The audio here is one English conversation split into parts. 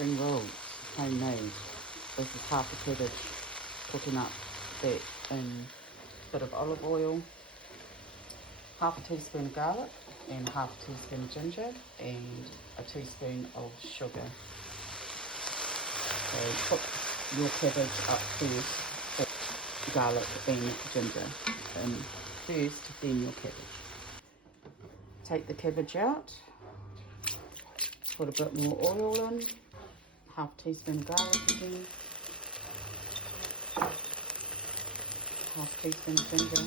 spring rolls, homemade. This is half a cabbage, cooking up that in a bit of olive oil, half a teaspoon of garlic and half a teaspoon of ginger and a teaspoon of sugar. So cook your cabbage up first, the garlic and ginger in first, then your cabbage. Take the cabbage out, put a bit more oil in, half a teaspoon of garlic again, half a teaspoon of ginger,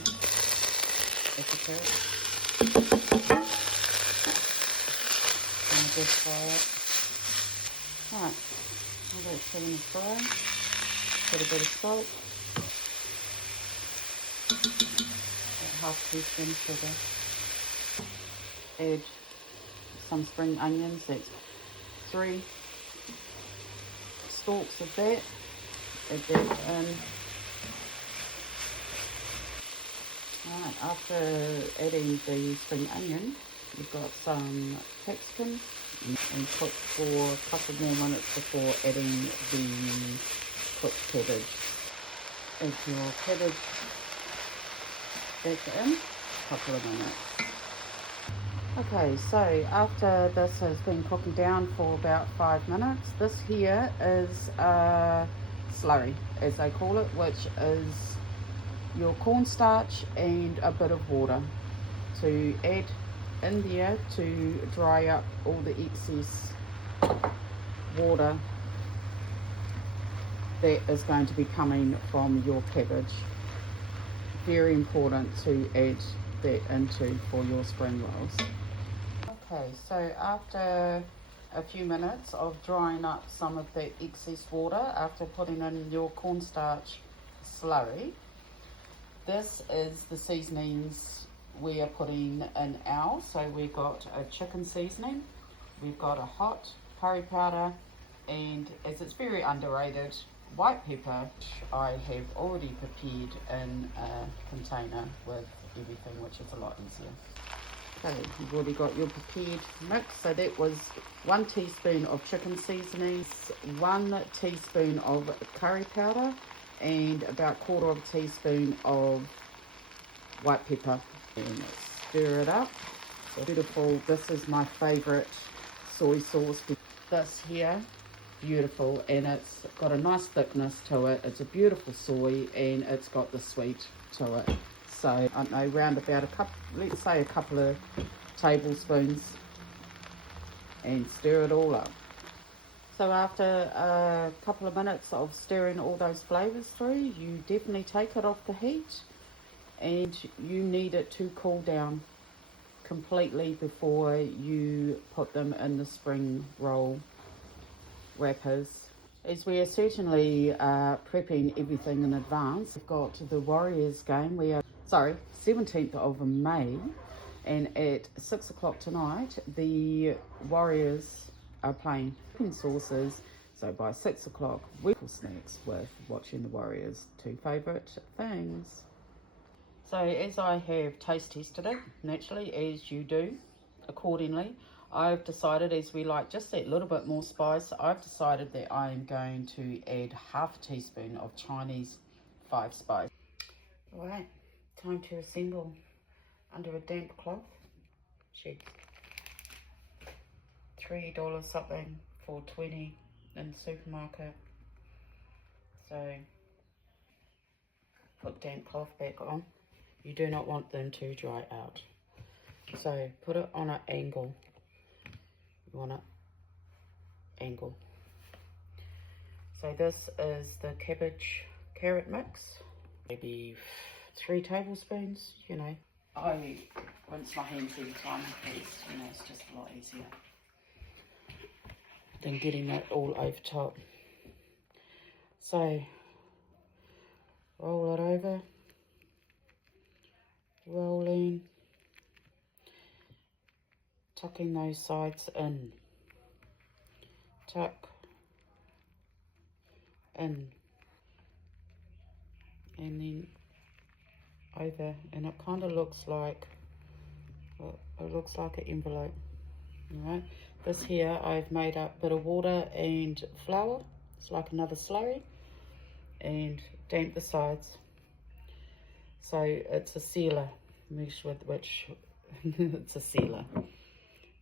add the carrot, and a good fry up. Right, now that's still in the fry, put a bit of salt, add half a teaspoon of sugar, add some spring onions, that's 3 stalks of that, add that in. Right, after adding the spring onion, you've got some capsicum and cook for a couple more minutes before adding the cooked cabbage. Add your cabbage back in, a couple of minutes. Okay, so after this has been cooking down for about 5 minutes, this here is a slurry, as they call it, which is your cornstarch and a bit of water to add in there to dry up all the excess water that is going to be coming from your cabbage. Very important to add that into for your spring rolls. Okay, so after a few minutes of drying up some of that excess water after putting in your cornstarch slurry, this is the seasonings we are putting in ours. So we've got a chicken seasoning, we've got a hot curry powder, and as it's very underrated, white pepper, which I have already prepared in a container with everything, which is a lot easier. Okay, you've already got your prepared mix. So that was 1 teaspoon of chicken seasonings, 1 teaspoon of curry powder, and about 1/4 of a teaspoon of white pepper. And stir it up. Beautiful. This is my favorite soy sauce. This here, beautiful, and it's got a nice thickness to it. It's a beautiful soy, and it's got the sweet to it. So I don't know, round about a couple, let's say a couple of tablespoons, and stir it all up. So after a couple of minutes of stirring all those flavors through, you definitely take it off the heat, and you need it to cool down completely before you put them in the spring roll wrappers. As we are certainly prepping everything in advance, we've got the Warriors game. 17th of May, and at 6 o'clock tonight, the Warriors are playing sauces. So by 6 o'clock, we have snacks with watching the Warriors. 2 favourite things. So as I have taste tested it, naturally, as you do, accordingly, I've decided, as we like just that little bit more spice, I've decided that I'm going to add half a teaspoon of Chinese 5 spice. All right, time to assemble under a damp cloth. Check. $3 something for 20 in the supermarket. So put damp cloth back on. You do not want them to dry out. So put it on an angle. You want it angle. So this is the cabbage carrot mix. Maybe 3 tablespoons, you know. I rinse my hands every time because, you know, it's just a lot easier than getting that all over top. So roll it over, rolling, tucking those sides in, tuck in, and then over, and it kind of looks like, well, it looks like an envelope. Alright, This here I've made up a bit of water and flour. It's like another slurry. And damp the sides. So it's a sealer, mesh with which it's a sealer.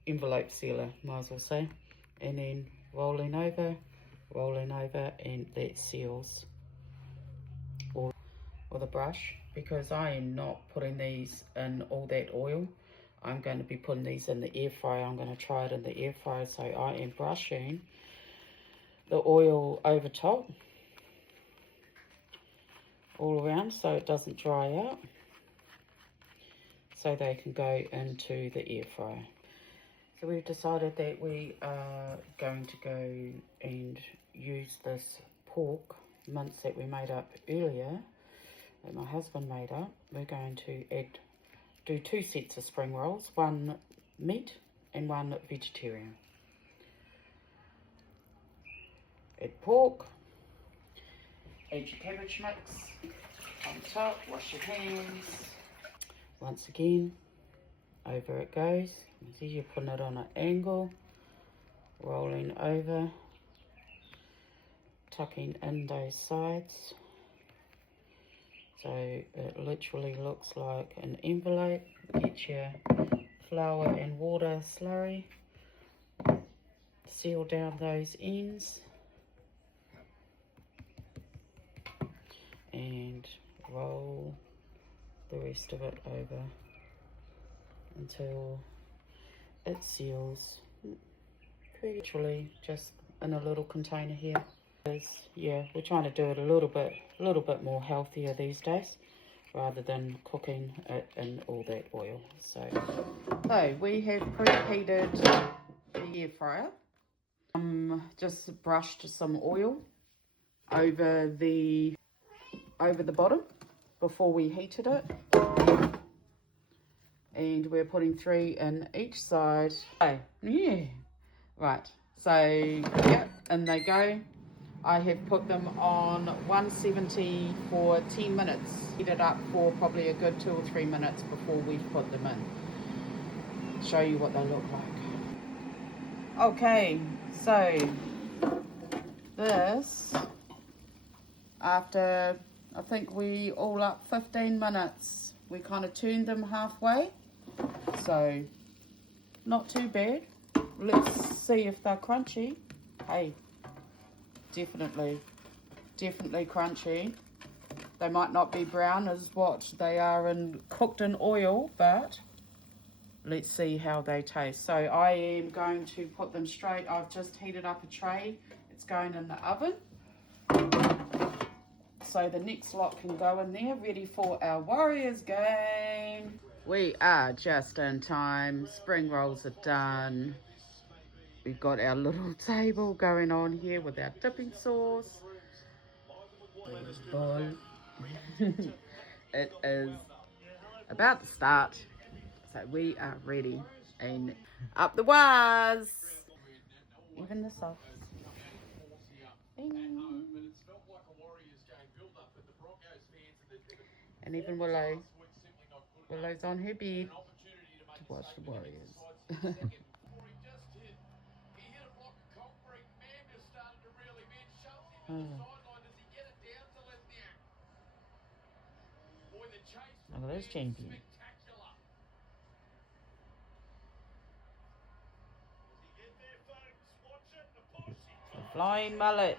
Envelope sealer, might as well say. And then rolling over, and that seals. Or with a brush, because I am not putting these in all that oil. I'm going to be putting these in the air fryer. I'm going to try it in the air fryer, so I am brushing the oil over top all around so it doesn't dry out, so they can go into the air fryer. So we've decided that we are going to go and use this pork mince that we made up earlier, that my husband made up. We're going to do 2 sets of spring rolls, one meat and one vegetarian. Add pork, add your cabbage mix on top, wash your hands. Once again, over it goes. You see you're putting it on an angle, rolling over, tucking in those sides. So it literally looks like an envelope. Get your flour and water slurry, seal down those ends, and roll the rest of it over until it seals. Literally just in a little container here. Yeah, we're trying to do it a little bit more healthier these days, rather than cooking it in all that oil. So we have preheated the air fryer. Just brushed some oil over the bottom before we heated it, and we're putting 3 in each side. Yeah, right. So yeah, and they go. I have put them on 170 for 10 minutes. Heat it up for probably a good 2 or 3 minutes before we put them in. Show you what they look like. Okay, so this, after I think we all up 15 minutes, we kind of turned them halfway. So not too bad. Let's see if they're crunchy. Hey. Definitely crunchy. They might not be brown as what they are cooked in oil, but let's see how they taste. So I am going to put them straight. I've just heated up a tray. It's going in the oven. So the next lot can go in there, ready for our Warriors game. We are just in time. Spring rolls are done. We've got our little table going on here with our dipping sauce. It is about to start, so we are ready. And up the wires. Even the sauce. Bing. And even Willow's on her bed to watch the Warriors. Look at those champions. The flying mullet.